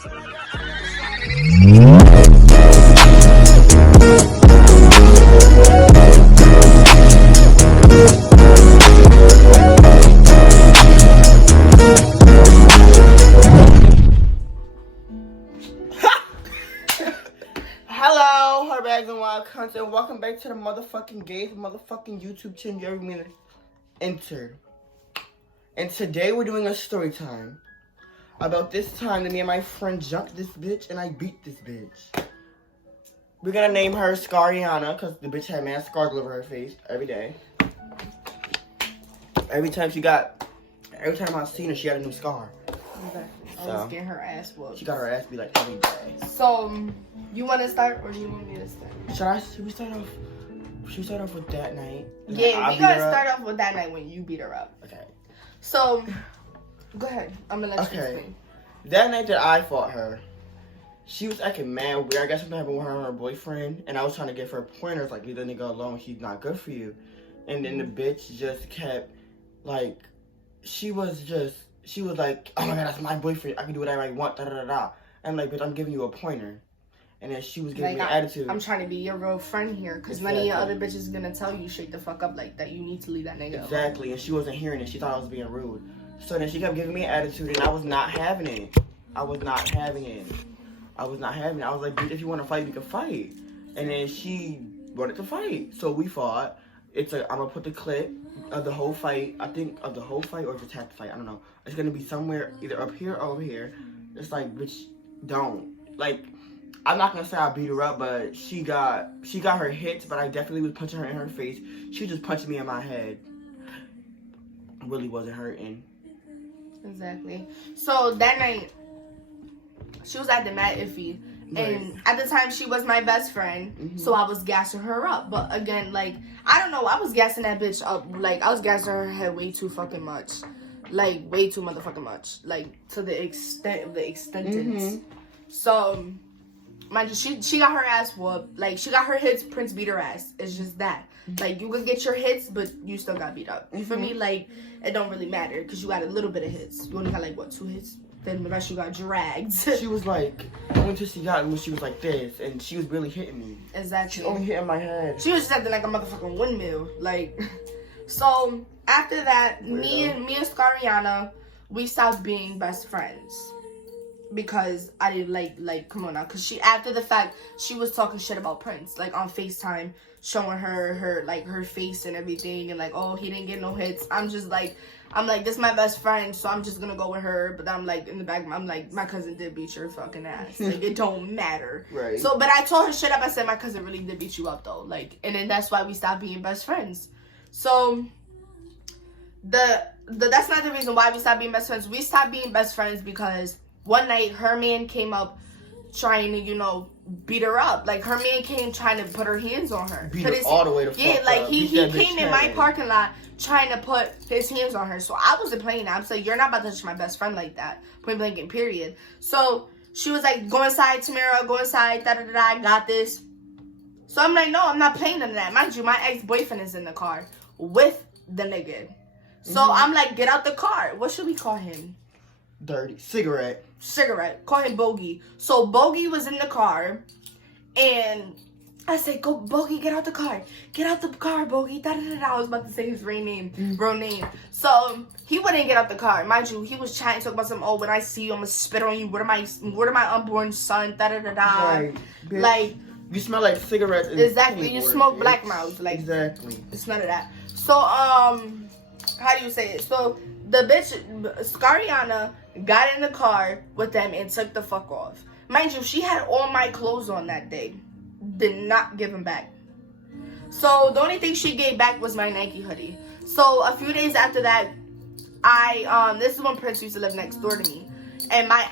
Hello, her bags and wild content. Welcome back to the motherfucking gayest motherfucking YouTube channel you ever mean to enter. And today we're doing a story time. About this time that me and my friend jumped this bitch and I beat this bitch. We're gonna name her Scariana because the bitch had mad scars all over her face every day. Every time I seen her, she had a new scar. Okay. I So, was getting her ass whooped. She got her ass beat like every day. So, you want to start or do you want me to start? Should we start off with that night? Yeah, we gotta start off with that night when you beat her up. Okay. So, go ahead. I'm gonna let you Okay. explain. That night that I fought her, she was acting mad weird. I guess something happened with her and her boyfriend, and I was trying to give her pointers like, leave that nigga alone. He's not good for you. And then the bitch just kept like, she was like, oh my god, that's my boyfriend. I can do whatever I want. Da da da da. And I'm like, bitch, I'm giving you a pointer. And then she was giving me attitude. I'm trying to be your real friend here, because none of your other bitches gonna tell you straight the fuck up like that. You need to leave that nigga Exactly, alone. And she wasn't hearing it. She thought I was being rude. So then she kept giving me attitude, and I was not having it. I was like, bitch, if you want to fight, we can fight. And then she wanted to fight, so we fought. I'm gonna put the clip of the whole fight. I think of the whole fight or just half the fight. I don't know. It's gonna be somewhere either up here or over here. It's like, bitch, don't like. I'm not gonna say I beat her up, but she got her hits, but I definitely was punching her in her face. She was just punching me in my head. Really wasn't hurting. Exactly. So that night, she was acting mad iffy. And at the time, she was my best friend, so I was gassing her up. But again, like, I don't know, I was gassing that bitch up. Like, I was gassing her head way too fucking much. Like, way too motherfucking much. Like, to the extent of the extentance. So, mind you, she got her ass whooped. Like, she got her hits, Prince beat her ass. It's just that. Like, you could get your hits, but you still got beat up. You feel me? Like, it don't really matter, because you got a little bit of hits. You only got, like, what, 2 hits? Then the rest you got dragged. She was like, only until she got me, she was like this, and she was really hitting me. Exactly. She only hitting my head. She was just acting like a motherfucking windmill. Like, so after that, me and Scariana, we stopped being best friends. Because I didn't like come on now, because after the fact she was talking shit about Prince, like on FaceTime, showing her like her face and everything, and like, oh, he didn't get no hits. I'm like, this is my best friend, so I'm just gonna go with her. But I'm like, in the back, I'm like, my cousin did beat your fucking ass. Like, it don't matter. Right. So, but I told her shit up. I said, my cousin really did beat you up though. Like, and then that's why we stopped being best friends. So, that's not the reason why we stopped being best friends. We stopped being best friends because one night her man came up trying to, beat her up. Like, her man came trying to put her hands on her. Beat her all the way to fuck like, up. he came in my parking lot trying to put his hands on her. So I wasn't playing that. I'm saying, you're not about to touch my best friend like that. Point blank and period. So she was like, go inside, Tamara, go inside, da-da-da-da, I got this. So I'm like, no, I'm not playing none of that. Mind you, my ex-boyfriend is in the car with the nigga. So I'm like, get out the car. What should we call him? Dirty. Cigarette. Call him Bogey. So Bogey was in the car, and I said, go, Bogey, get out the car. Get out the car, Bogey. Da-da-da-da. I was about to say his real name. So he wouldn't get out the car. Mind you, he was trying to talk about some, oh, when I see you, I'm gonna spit on you. Where my unborn son? Da-da-da-da. Right. Like, you smell like cigarettes. Exactly. You smoke black mouth. Like, exactly. It's none of that. So, how do you say it? So, the bitch, Scariana, got in the car with them and took the fuck off. Mind you, she had all my clothes on that day. Did not give them back. So, the only thing she gave back was my Nike hoodie. So, a few days after that, this is when Prince used to live next door to me. And my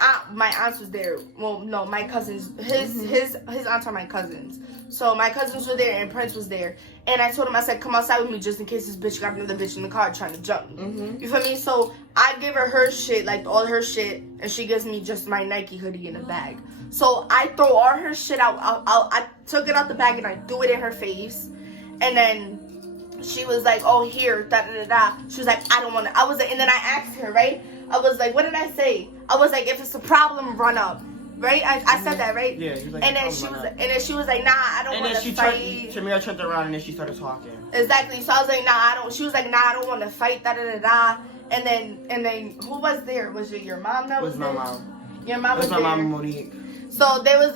aunts was there. Well, no, my cousins. His aunts are my cousins. So my cousins were there and Prince was there. And I told him, I said, come outside with me just in case this bitch got another bitch in the car trying to jump me. You feel me? So I give her shit, like all her shit, and she gives me just my Nike hoodie in a bag. So I throw all her shit out. I took it out the bag and I threw it in her face. And then she was like, oh, here, da-da-da-da. She was like, I don't want to. I was like, and then I asked her, right? I was like, what did I say? I was like, if it's a problem, run up. right? I said that, right? Yeah. Like, and then she was like, nah, I don't want to fight. Tamara turned around and then she started talking. Exactly. So I was like, nah, I don't. She was like, nah, I don't want to fight. Da da da da. And then who was there? Was it your mom that was there? My mom. Your mom was there. My mom, Monique. So they was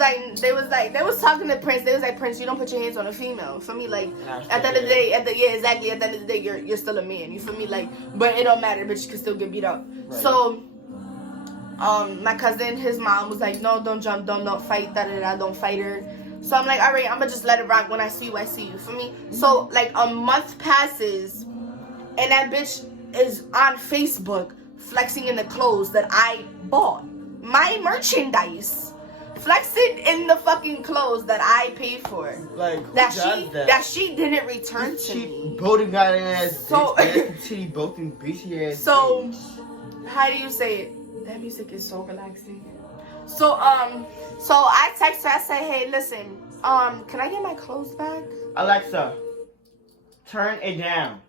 talking to Prince. They was like, Prince, you don't put your hands on a female. For me, like, at the end of the day, at the end of the day, you're still a man. You feel me? Like, but it don't matter, bitch, you can still get beat up. Right. So, my cousin, his mom was like, no, don't jump, don't fight, don't fight her. So I'm like, all right, I'm gonna just let it rock. When I see you, I see you. For me. So like a month passes, and that bitch is on Facebook flexing in the clothes that I bought, my merchandise. Flexing in the fucking clothes that I paid for, like that she didn't return to me. Boating got in ass, so titty boating beachy ass. So, how do you say it? That music is so relaxing. So I text her. I said, hey, listen, can I get my clothes back? Alexa, turn it down.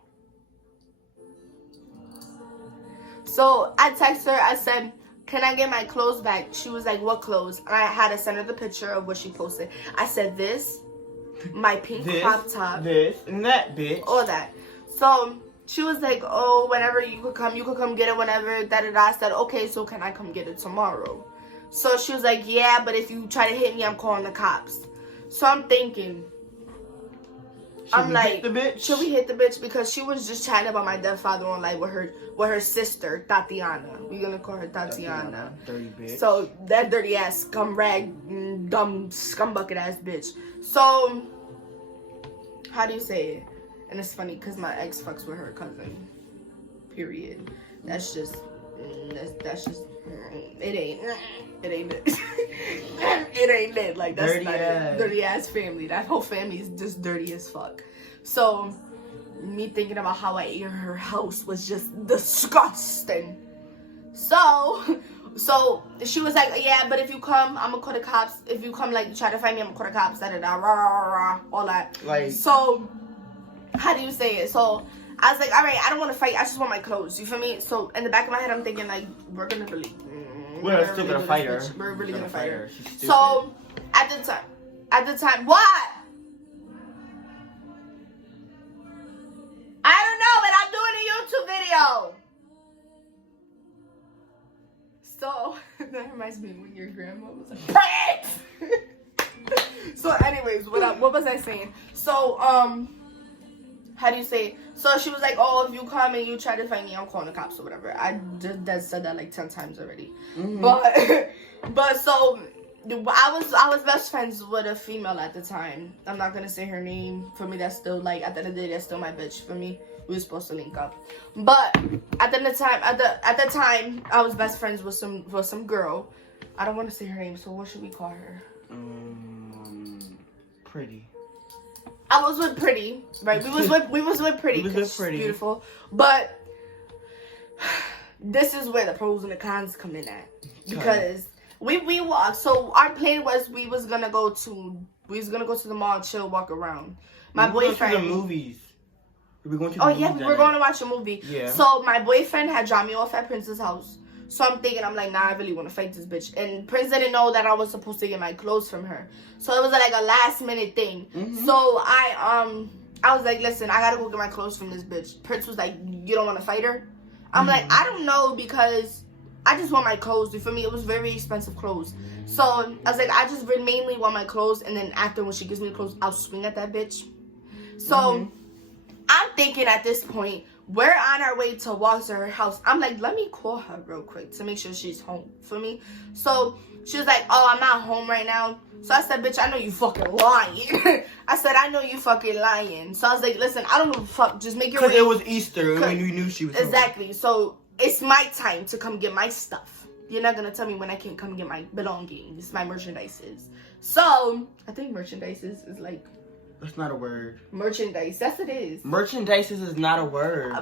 So I text her. I said, can I get my clothes back? She was like, what clothes? And I had to send her the picture of what she posted. I said, this, my pink crop top. This, and that, bitch. All that. So she was like, oh, whenever you could come get it whenever, da-da-da. I said, okay, so can I come get it tomorrow? So she was like, yeah, but if you try to hit me, I'm calling the cops. So I'm thinking, should we hit the bitch? Because she was just chatting about my dead father on live with her sister, Tatiana. We're gonna call her Tatiana. Dirty bitch. So that dirty ass scumrag, dumb scumbucket ass bitch. So how do you say it? And it's funny because my ex fucks with her cousin. Period. That's just it ain't it ain't lit. Like, that's dirty ass family. That whole family is just dirty as fuck. So me thinking about how I ate in her house was just disgusting. So she was like, yeah, but if you come, I'm gonna call the cops. If you come, like, try to find me, I'm gonna call the cops, da da da, rah rah rah, all that. Like, so how do you say it? So I was like, all right, I don't want to fight. I just want my clothes. You feel me? So in the back of my head, I'm thinking, like, we're still gonna fight her. We're really gonna fight her. So at the time, what? I don't know, but I'm doing a YouTube video. So that reminds me when your grandma was like, Prince! So anyways, what was I saying? So how do you say it? So she was like, oh, if you come and you try to find me, I'm calling the cops or whatever. I just said that like 10 times already. Mm-hmm. But so I was best friends with a female at the time. I'm not gonna say her name. For me, that's still, like, at the end of the day, that's still my bitch. For me, we were supposed to link up. But at the time, I was best friends with some girl. I don't want to say her name, so what should we call her? Pretty. I was with Pretty, right? We was with Pretty. Beautiful. But this is where the pros and the cons come in at, because we walked. So our plan was we was gonna go to the mall, chill, walk around. My boyfriend. To the movies. We were going to the movies. We were going to watch a movie. Yeah. So my boyfriend had dropped me off at Prince's house. So I'm thinking, I'm like, nah, I really want to fight this bitch. And Prince didn't know that I was supposed to get my clothes from her. So it was like a last minute thing. Mm-hmm. So I was like, listen, I gotta go get my clothes from this bitch. Prince was like, you don't want to fight her? I'm like, I don't know, because I just want my clothes. For me, it was very expensive clothes. So I was like, I just mainly want my clothes. And then after, when she gives me the clothes, I'll swing at that bitch. So I'm thinking at this point, we're on our way to walk to her house. I'm like, let me call her real quick to make sure she's home for me. So she was like, oh, I'm not home right now. So I said, bitch, I know you fucking lying. I said, I know you fucking lying. So I was like, listen, I don't give a fuck. Just make your way. Because it was Easter and we knew she was home. Exactly. So it's my time to come get my stuff. You're not going to tell me when I can't come get my belongings, my merchandises. So I think merchandises is like... That's not a word. Merchandise. Yes, it is. Merchandises is not a word.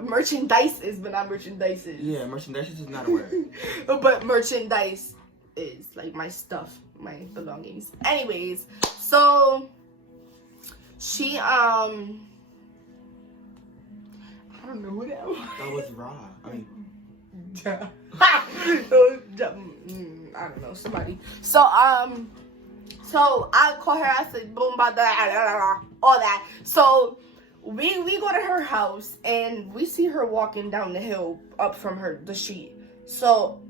Merchandise is, but not merchandises. Yeah, merchandises is not a word. But merchandise is like my stuff, my belongings. Anyways, so she I don't know who that was. That was Ra. I don't know, somebody. So I call her, I said, boom, blah, blah, blah, blah, all that. So we go to her house and we see her walking down the hill up from the street. So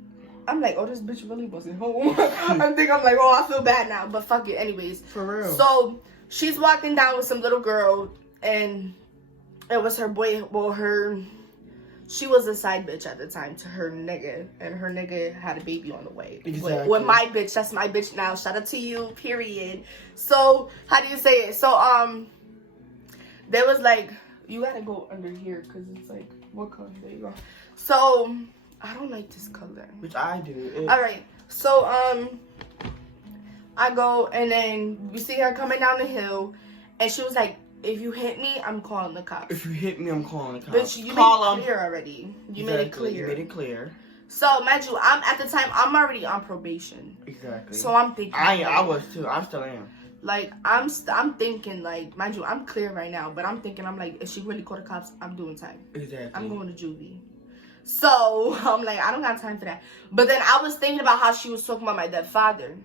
I'm like, oh, this bitch really wasn't home. I'm like, oh, I feel bad now, but fuck it anyways. For real. So she's walking down with some little girl, and it was her boy, she was a side bitch at the time to her nigga, and her nigga had a baby on the way. Exactly. With my bitch, that's my bitch now. Shout out to you, period. So, how do you say it? So, there was like, you gotta go under here, because it's like, what color? There you go. So, I don't like this color. Which I do. Alright, so, I go, and then we see her coming down the hill, and she was like, if you hit me, I'm calling the cops. If you hit me, I'm calling the cops. Bitch, you made it clear already. You made it clear. You made it clear. So, mind you, at the time, I'm already on probation. Exactly. So I'm thinking. I was too. I still am. Like, I'm thinking, like, mind you, I'm clear right now, but I'm thinking, I'm like, if she really called the cops, I'm doing time. Exactly. I'm going to juvie. So, I'm like, I don't got time for that. But then I was thinking about how she was talking about my dead father.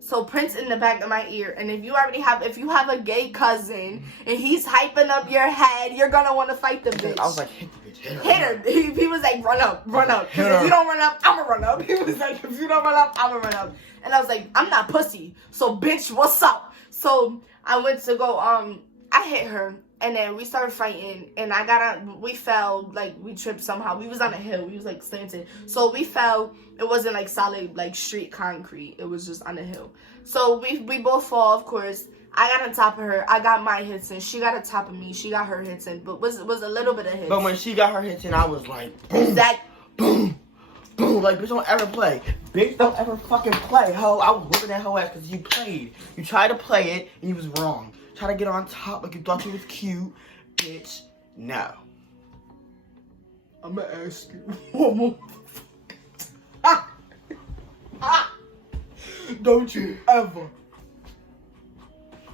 So Prince in the back of my ear, and if you have a gay cousin and he's hyping up your head, you're gonna want to fight the bitch. I was like, hit the bitch, hit her. He was like, run up. If you don't run up, I'ma run up. He was like, if you don't run up, I'ma run up. And I was like, I'm not pussy, so bitch, what's up? So I went to go. I hit her, and then we started fighting, and we fell, like, we tripped somehow. We was on a hill. We was like slanted, so we fell. It wasn't like solid, like street concrete. It was just on a hill. So we both fall, of course. I got on top of her. I got my hits in. She got on top of me. She got her hits in, but was a little bit of hits. But when she got her hits in, I was like, boom, boom, boom. Like, bitch, don't ever play. Bitch, don't ever fucking play, ho. I was whipping that hoe ass because you played. You tried to play it, and you was wrong. Try to get on top like you thought you was cute. Bitch, no. I'm gonna ask you one more. Don't you ever.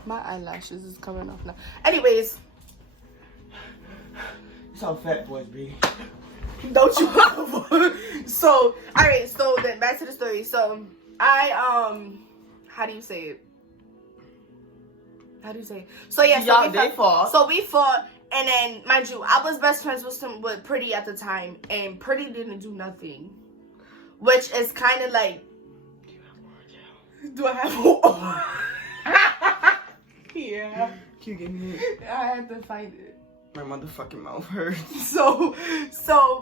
My eyelashes is coming off now. Anyways. That's how fat boys be. Don't you ever. So, alright, so then back to the story. So, how do you say it? So, yeah, so we fought, and then, mind you, I was best friends with Pretty at the time, and Pretty didn't do nothing. Which is kind of like, do I have more? Yeah. Can you give me it? I had to find it. My motherfucking mouth hurts. So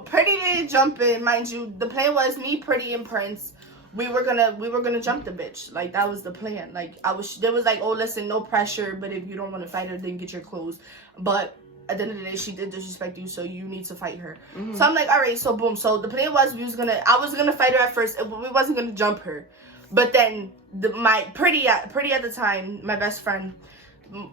Pretty didn't jump in, mind you. The plan was me, Pretty, and Prince. We were gonna jump the bitch. Like, that was the plan. Like, there was like, oh, listen, no pressure, but if you don't want to fight her, then get your clothes. But at the end of the day, she did disrespect you, so you need to fight her. Mm-hmm. So I'm like, all right, so boom. So the plan was I was gonna fight her at first. We wasn't gonna jump her, but then my Pretty at the time, my best friend,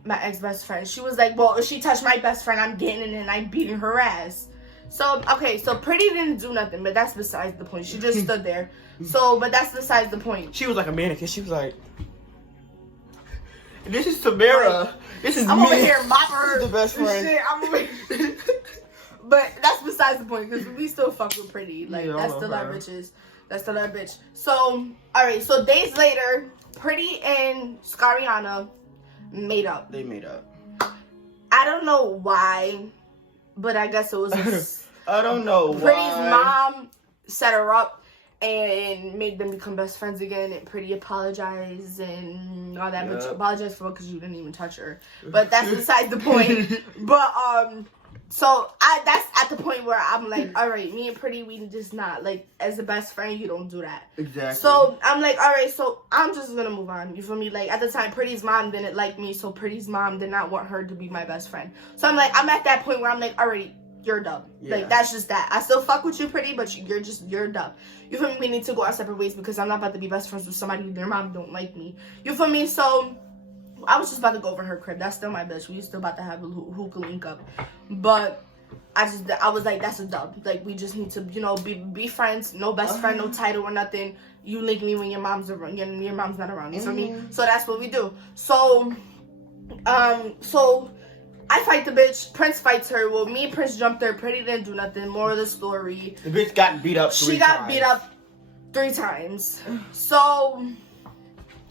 my ex-best friend, she was like, well, if she touched my best friend, I'm getting in and I'm beating her ass. So, okay, so Pretty didn't do nothing, but that's besides the point. She just stood there. So, but that's besides the point. She was like a mannequin. She was like, this is Tamara. This is I'm me. over here mopping her. The best friend. Shit, I'm over here. But that's besides the point, because we still fuck with Pretty. Like, that's still our bitches. That's still our bitch. So, alright, so days later, Pretty and Scariana made up. They made up. I don't know why, but I guess it was I don't know why. Pretty's mom set her up and made them become best friends again, and Pretty apologized and all that. But you apologized for because you didn't even touch her. But that's besides the point. But so that's at the point where I'm like, all right, me and Pretty, we just not, like, as a best friend, you don't do that. Exactly. So I'm like, all right, so I'm just gonna move on. You feel me? Like, at the time, Pretty's mom didn't like me, so Pretty's mom did not want her to be my best friend. So I'm like, I'm at that point where I'm like, all right, you're dumb. Yeah. Like, that's just that. I still fuck with you, Pretty, but you're dumb. You feel me? We need to go our separate ways because I'm not about to be best friends with somebody their mom don't like me. You feel me? So I was just about to go over her crib. That's still my bitch. We still about to have a hookah link up. But I was like, that's a dub. Like, we just need to, be friends. No best friend, no title or nothing. You link me when your mom's around. Your mom's not around. You feel me? So that's what we do. So I fight the bitch. Prince fights her. Well, me and Prince jumped her. Pretty didn't do nothing. More of the story. The bitch got beat up 3 times. She got beat up 3 times. So,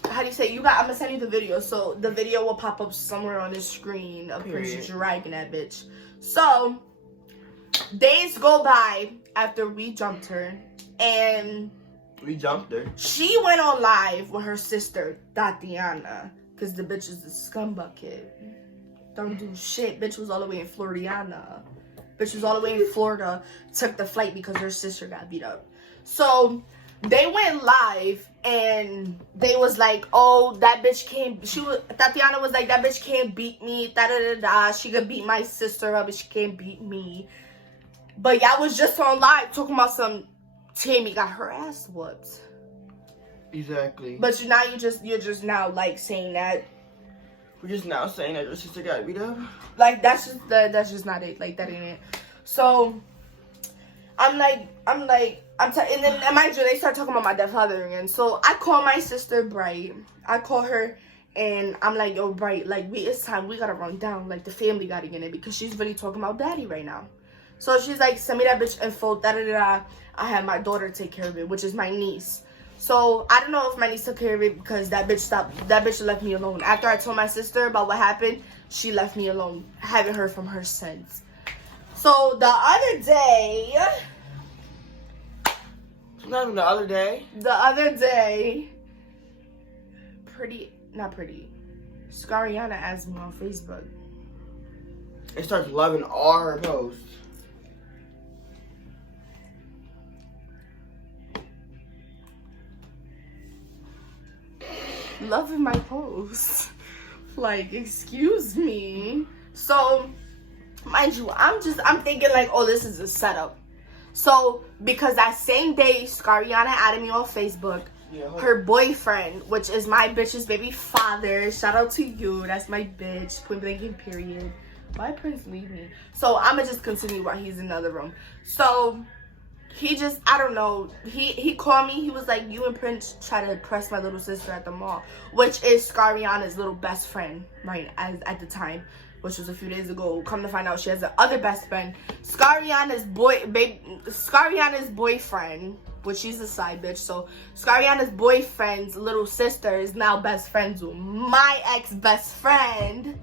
how do you say? I'm gonna send you the video. So the video will pop up somewhere on the screen of Prince dragging that bitch. So days go by after we jumped her, and we jumped her. She went on live with her sister Tatiana, cause the bitch is a scumbucket. Don't do shit. Bitch was all the way in Floridiana. Bitch was all the way in Florida. Took the flight because her sister got beat up. So they went live and they was like, oh, that bitch can't. Tatiana was like, that bitch can't beat me. Da da da da. She could beat my sister up, but she can't beat me. But y'all was just on live talking about some Tammy got her ass whooped. Exactly. But you're just now like saying that. We're just now saying that your sister got beat up. Like that's just not it. Like that ain't it. So and then mind you, they start talking about my dead father again. So I call my sister Bright. I call her and I'm like, yo, Bright, like it's time, we gotta run down. Like the family gotta get in because she's really talking about daddy right now. So she's like, send me that bitch info, da da da. I had my daughter take care of it, which is my niece. So I don't know if my niece took care of it because that bitch left me alone. After I told my sister about what happened, she left me alone. Haven't heard from her since. So the other day, not even the other day. Scariana asked me on Facebook. And starts loving all her posts. Loving my posts. Like, excuse me. So, mind you, I'm thinking like, oh, this is a setup. So, because that same day, Scariana added me on Facebook. Yeah, her boyfriend, which is my bitch's baby father. Shout out to you. That's my bitch. Point blank and period. Why Prince leave me? So, I'ma just continue while he's in the other room. So, he just, I don't know, he called me. He was like, you and Prince try to press my little sister at the mall, which is Scariana's little best friend, right, at the time, which was a few days ago. Come to find out, she has an other best friend. Scariana's boyfriend, which she's a side bitch, so Scariana's boyfriend's little sister is now best friends with my ex-best friend.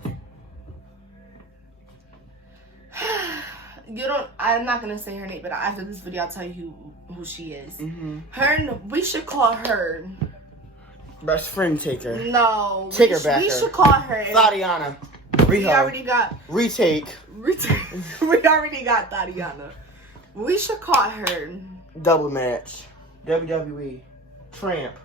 I'm not gonna say her name, but after this video I'll tell you who she is. We should call her best friend taker. No, take her back. We should call her Tatiana. We already got retake. We already got Tatiana. We should call her double match. WWE Tramp.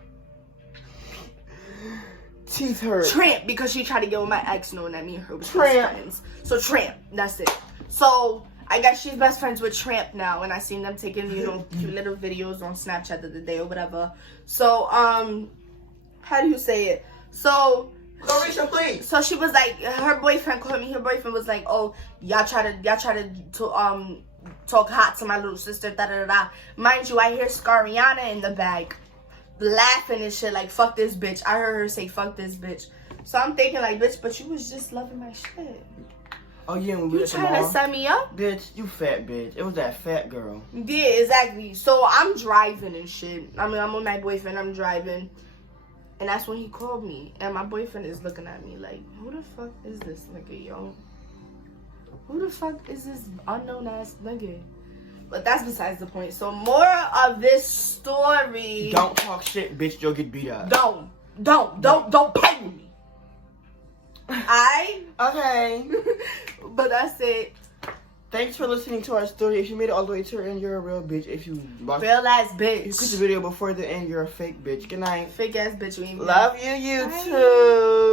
Teeth hurt. Tramp, because she tried to get with my ex knowing that me and her was friends. So Tramp, that's it. So I guess she's best friends with Tramp now, and I seen them taking, cute little videos on Snapchat the other day or whatever. So, how do you say it? So, Dorisha, please. So she was like, her boyfriend called me. Her boyfriend was like, oh, y'all try to talk hot to my little sister, da da da da. Mind you, I hear Scariana in the back laughing and shit, like, fuck this bitch. I heard her say, fuck this bitch. So I'm thinking like, bitch, but you was just loving my shit. Oh yeah, when we you trying to set me up? Bitch, you fat bitch. It was that fat girl. Yeah, exactly. So I'm driving and shit. I mean, I'm with my boyfriend, I'm driving. And that's when he called me. And my boyfriend is looking at me like, who the fuck is this nigga, yo? Who the fuck is this unknown ass nigga? But that's besides the point. So more of this story. Don't talk shit, bitch. You'll get beat up. Don't play with me. Okay. But that's it. Thanks for listening to our story. If you made it all the way to the end, you're a real bitch. If you watched real ass bitch. You clicked the video before the end, you're a fake bitch. Good night. Fake ass bitch. Love you, YouTube.